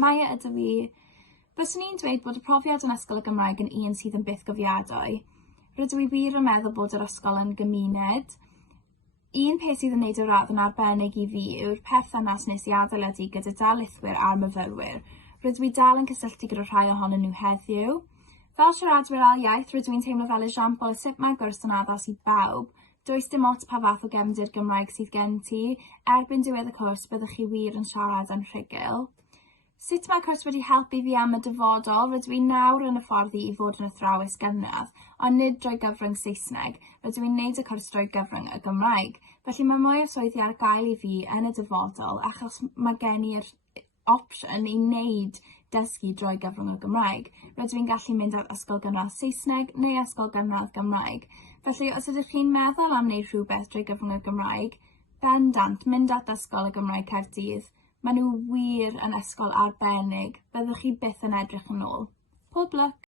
Maia ydw i. Byswn i'n dweud bod y profiad yn ysgol y Gymraeg yn un sydd yn byth gofiadwy. Rydw i wir yn meddwl bod yr ysgol yn gymuned. Un peth sydd yn neud y radd yn arbennig i fi yw'r perthynas nes i adeiladu gyda darlithwyr a'r myfyrwyr. Rydw i dal yn cysylltu gyda rhai ohonyn nhw heddiw. Fel siaradwyr ail-iaith, rydw i'n teimlo fel esiampl sut mae gwrs yn addas i bawb. Does dim ots pa fath o gefndir Gymraeg sydd gen ti, erbyn diwedd y cwrs byddwch chi wir yn siarad yn rhugl. Sut mae cwrs wedi helpu fi am y dyfodol? Rydw i nawr yn hyfforddi i fod yn athrawes gynradd, ond nid drwy gyfrwng Saesneg. Rydw i'n neud y cwrs drwy gyfrwng y Gymraeg. Felly mae mwy o swyddi ar gael i fi yn y dyfodol achos mae gen i'r opsiwn i wneud dysgu drwy gyfrwng y Gymraeg. Rydw i'n gallu mynd ar ysgol gynradd Saesneg neu ysgol gynradd Gymraeg. Felly, os ydych chi'n meddwl am wneud rhywbeth drwy gyfrwng y Gymraeg, bendant, mynd at ysgol y Gymraeg Caerdydd. Maen nhw wir yn ysgol arbennig. Byddwch chi byth yn edrych yn ôl. Pob lwc!